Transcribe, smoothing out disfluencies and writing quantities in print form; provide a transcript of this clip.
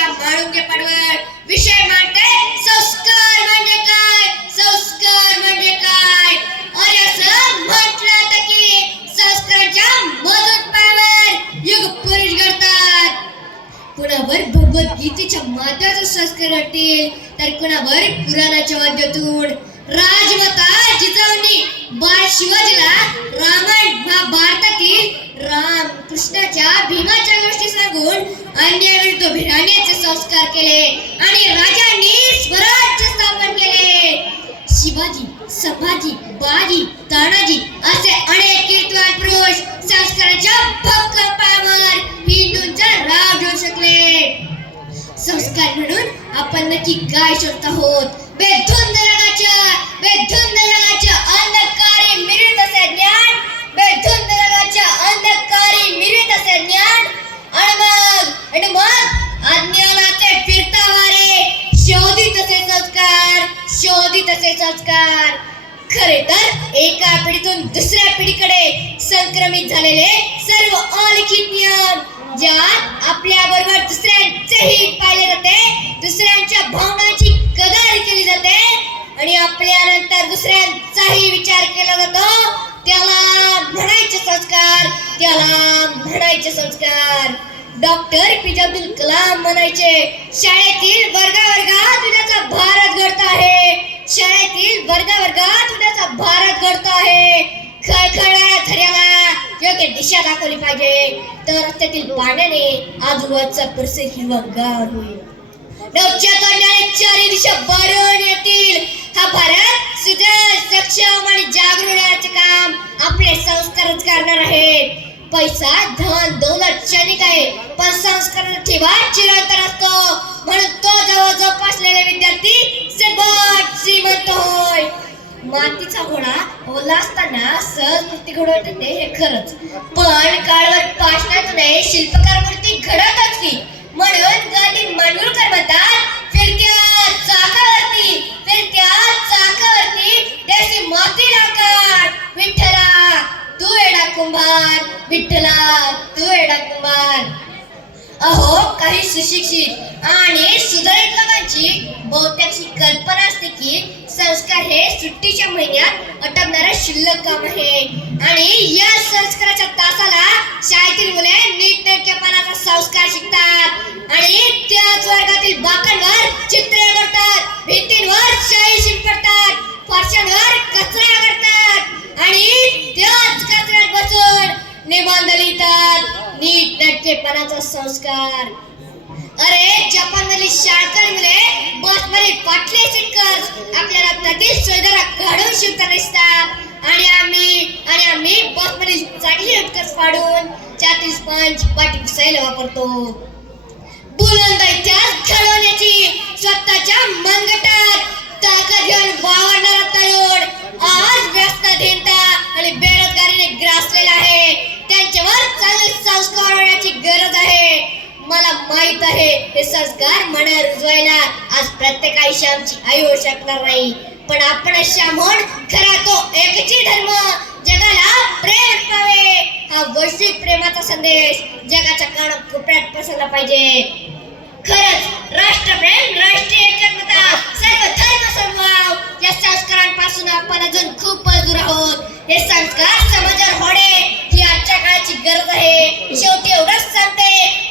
अशा माळुंगे पाडवर विषय मांडते संस्कार म्हणजे काय, संस्कार म्हणजे काय. आणि असं म्हटलं होतं की संस्काराच्या मजबूत पायावर युग पुरुष घडतात. कुणावर भगवद्गीतेच्या माध्यमातून संस्कार घडतील तर कुणावर पुराणाच्या माध्यमातून. राजमाता जिजाऊंनी बाळ शिवाजीला रामायण महाभारतातील राम कृष्णाच्या भीमाच्या गोष्टी सांगून अन्यायाविरुद्ध उभे राहण्याचे संस्कार केले आणि राजांनी स्वराज्य स्थापन केले. शिवाजी, संभाजी, बाजी, तानाजी असे अनेक कीर्तिवान पुरुष संस्काराच्या भक्कम पायावर हिंदूंचा राग घेऊ शकले. संस्कार म्हणून आपण नक्की काय शोधत आहोत? बेधुंद जगाच्या अंधकारी मिळत असे ज्ञान, बेधुंद जगाच्या अंधकारी मिळत असे ज्ञान. आणि मग अज्ञानाचे फिरता वारे शोधित असे संस्कार, शोधित असे संस्कार. खरे तर एका पिढीतून दुसऱ्या पिढीकडे संक्रमित झालेले सर्व अलिखित नियम, ज्यात आपल्या बरोबर दुसऱ्यांचे हित पाहिले जाते, दुसऱ्यांच्या भावनांची कदर केली जाते आणि आपल्यानंतर दुसऱ्यांचाही विचार केला जातो, त्याला म्हणायचे संस्कार, त्याला म्हणायचे संस्कार. डॉक्टर APJ अब्दुल कलाम म्हणायचे, शाळेतील वर्गावर्गात उद्याचा भारत घडतो आहे, शाळेतील वर्गावर्गात उद्याचा भारत घडतो आहे. खळखळणाऱ्या झऱ्याला योग्य दिशा दाखवली पाहिजे, तर रस्त्यातील पाण्याने आजूबाजूचा परिसर हिरवागार होईल. नवच्या तोंडाने चारी दिशा भरून येतील. हा भारत सुदृढ, सक्षम आणि जागरूक होण्याचे काम आपले संस्कारच करणार आहेत. पैसा, धन, दौलत क्षणिक आहे, पण संस्काराचा ठेवा चिरंतन असतो. म्हणून तो जवळ जोपासलेले विद्यार्थी सर्वात श्रीमंत होय. मातीचा घोडा ओला असताना सहज मूर्ती घडवते हे खरंच, पण काळवर पाषाणातून शिल्पकार मूर्ती घडवतात की. म्हणून गांधी मांडगुळकर म्हणतात, फिरत्या चाकावरती, फिरत्या चाकावरती देशी माती लावतात. विठ्ठला तू एडा कुंभार, विठ्ठला तू एडा कुंभार. अहो, काही सुशिक्षित आणि सुधारित लोकांची बहुतेकशी कल्पना असते की संस्कार हे सुट्टीच्या महिन्यात आटपणारे शिल्लक काम आहे आणि या संस्काराच्या तासाला शाळेतील मुले नीटनेटकेपणाचा संस्कार शिकतात आणि त्याच वर्गातील बाकांवर चित्रे करतात, भिंतींवर शाई शिंपडतात, फरशांवर कचरा करतात आणि त्याच कचऱ्यात बसून निबंध लिहितात. नीटनेटकेपणाचा संस्कार. अरे, जपानमधील शाळकरी मुले बसमध्ये पाटले चिटकर्स आपल्याला प्रत्येक सुविधा काढून शिकताना दिसतात आणि आम्ही बसमध्ये चांगली चिटकर्स फाडून त्यातील स्पंज पाटी पुसायला वापरतो. बुलंद इतिहास घडवण्याची स्वतःच्या मनगटात ताकद घेऊन वावरणारा तरुण आज व्यस्तधीनता आणि बेरोजगारीने ग्रासलेला आहे. त्यांच्यावर चांगले संस्कार होण्याची गरज आहे. मला माहित आहे हे संस्कार मनावर रुजवायला आज प्रत्येक आयुष्य आमची आई होऊ शकणार नाही, पण आपण म्हणून खरा तो एकची धर्म जगाला प्रेम पावे हा वैश्विक प्रेमाचा संदेश जगाच्या कानाकोपऱ्यात पसरला पाहिजे. खरंच राष्ट्रप्रेम, राष्ट्रीय एकात्मता, सर्व धर्म समभाव या संस्कारांपासून आपण अजून खूपच दूर आहोत. हे संस्कार समाजावर होणे ही आजच्या काळाची गरज आहे. शेवटी एवढंच सांगते,